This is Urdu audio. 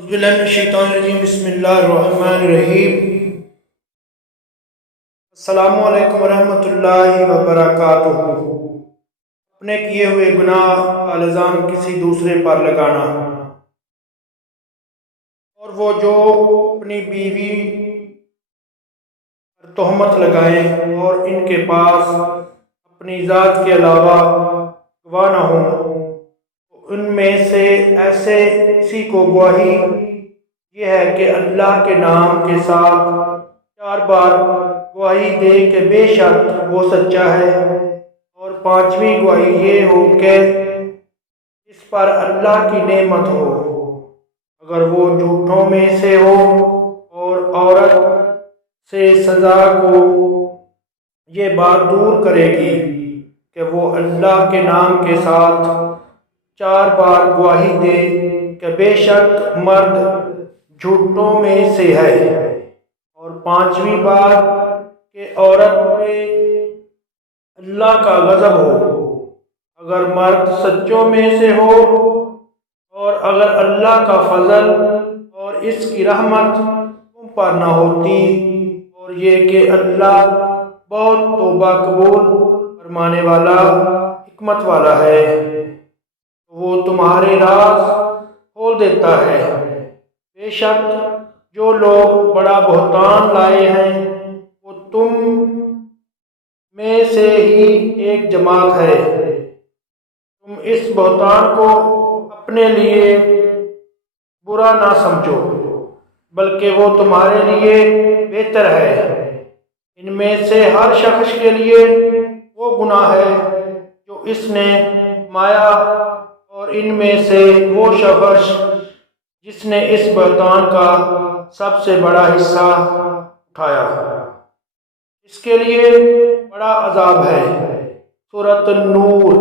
اعوذ باللہ من الشیطان الرجیم بسم اللہ الرحمن الرحیم السلام علیکم ورحمۃ اللہ وبرکاتہ۔ اپنے کیے ہوئے گناہ کا الزام کسی دوسرے پر لگانا، اور وہ جو اپنی بیوی پر تہمت لگائیں اور ان کے پاس اپنی ذات کے علاوہ گواہ نہ ہوں، ان میں سے ایسے کسی کو گواہی یہ ہے کہ اللہ کے نام کے ساتھ 4 بار گواہی دے کہ بے شک وہ سچا ہے، اور 5ویں گواہی یہ ہو کہ اس پر اللہ کی نعمت ہو، اگر وہ جھوٹوں میں سے ہو، اور عورت سے سزا کو یہ بات دور کرے گی کہ وہ اللہ کے نام کے ساتھ 4 بار گواہی دے کہ بے شک مرد جھوٹوں میں سے ہے، اور 5ویں بات کہ عورت پہ اللہ کا غضب ہو، اگر مرد سچوں میں سے ہو، اور اگر اللہ کا فضل اور اس کی رحمت تم پر نہ ہوتی، اور یہ کہ اللہ بہت توبہ قبول فرمانے والا حکمت والا ہے، وہ تمہارے راز کھول دیتا ہے۔ بے شک جو لوگ بڑا بہتان لائے ہیں وہ تم میں سے ہی ایک جماعت ہے، تم اس بہتان کو اپنے لیے برا نہ سمجھو، بلکہ وہ تمہارے لیے بہتر ہے۔ ان میں سے ہر شخص کے لیے وہ گناہ ہے جو اس نے کمایا، اور ان میں سے وہ شخص جس نے اس بہتان کا سب سے بڑا حصہ اٹھایا، اس کے لیے بڑا عذاب ہے۔ سورۃ النور